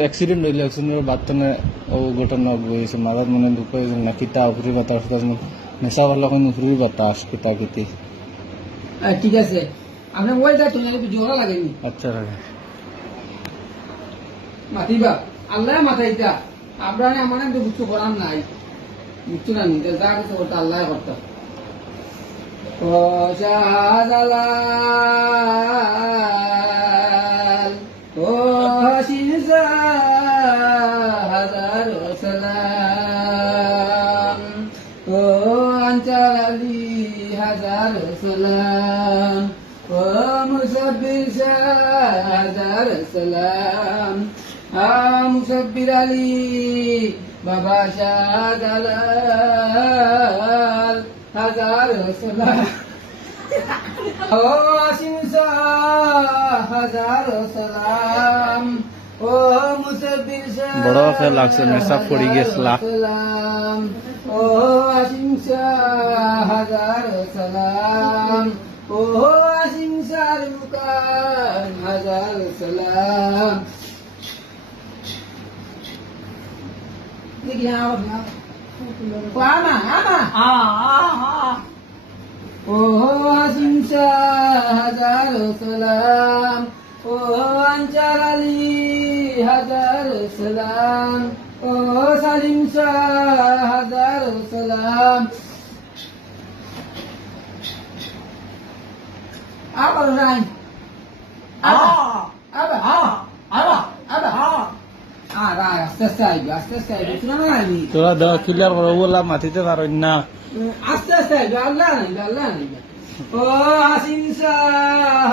Accident হইলে অ্যাক্সিডেন্টের বার্তনে ও ঘটনা হয়েছে মাথার মনে দুঃখ হয়েছে না কিতা উফরি বাতাস নেশা ভালো এখন উফরি বাতাস কিতা কিতি। ঠিক আছে আপনার মোবাইলটা তুমি জোড়া লাগেনি। আচ্ছা রাখে মাতিবা আল্লাহ মাথাইতা আপনার আমার তো বুঝতে করার নাই বুঝছো না নিতে যা কিছু করতে আল্লাহ করতে ও শাহজালাল ও হাসিন হাজার সালাম ও আনচার আলী হাজার সালাম ও মুসাব্বির হাজার সালাম মুসাব্বির আলী বাবা শাহজালাল হাজার সালাম ও আসিম হাজার সালাম ও মুসাব্বির বড় খেলা লাগছে নেশা পড়ে গেছলা সালাম ও আসিম হাজার সালাম ও আসিম সার মুকান হাজার সালাম। দেখি ও আসিম হাজার সালাম ও আনচার আলী হাজার সালাম ও সালিম হাজার সালাম। আবার নাই আস্তে আস্তে আইবি আস্তে আস্তে আইবি তোরা দেওয়া ক্লিয়ার করো বললাম মাটিতে পারেন না আস্তে আস্তে আইবি আল্লাহ নাই আল্লাহ নাই ও আসিম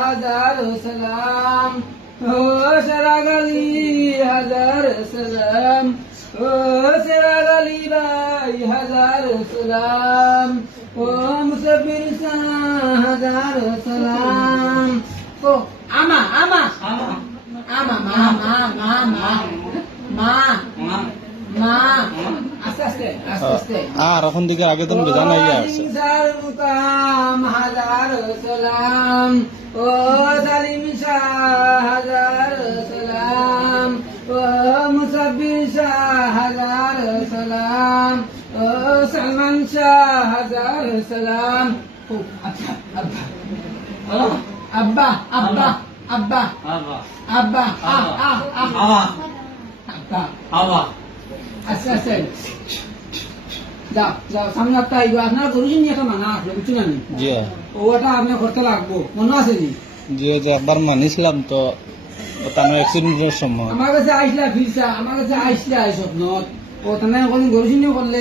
হাজার সালাম ও সেরাগালি হাজার সালাম ও সেরাগালি ভাই হাজার সালাম ও মুসাব্বির হাজার সালাম ও আমা আমা আমা মা মা মা মা মা মা আস্তে আস্তে আস্তে আস্তে আর এখন দিকে আগে তো বোঝা নাই আছে মুকাম হাজার সালাম ও সালিম হাজার সালাম ও মুসাব্বির হাজার সালাম ও সালমান হাজার সালাম ও আব্বা আব্বা আব্বা আব্বা আব্বা আব্বা আব্বা আচ্ছা আচ্ছা যাও যাও সামনে একটা আইবো আপনার গরুজি নিয়ে একটা মানা আসলো বুঝছো না জি ওটা আপনি করতে লাগবো মনে আছে নি জি যে একবার মানিছিলাম তো তার অ্যাক্সিডেন্টের সময় আমার কাছে আইসলা ফিরছা আমার কাছে আইসলা এই স্বপ্ন ও তার গরুজি নিয়ে করলে